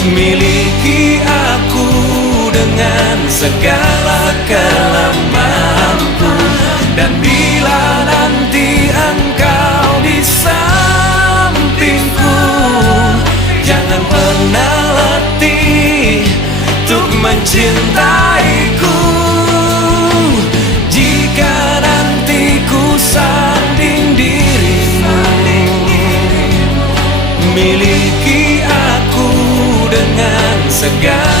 Miliki aku dengan segala kelemahanku. Dan bila nanti engkau di sampingku, jangan pernah letih untuk mencintaiku. Jika nanti ku sanding dirimu, miliki aku dengan segala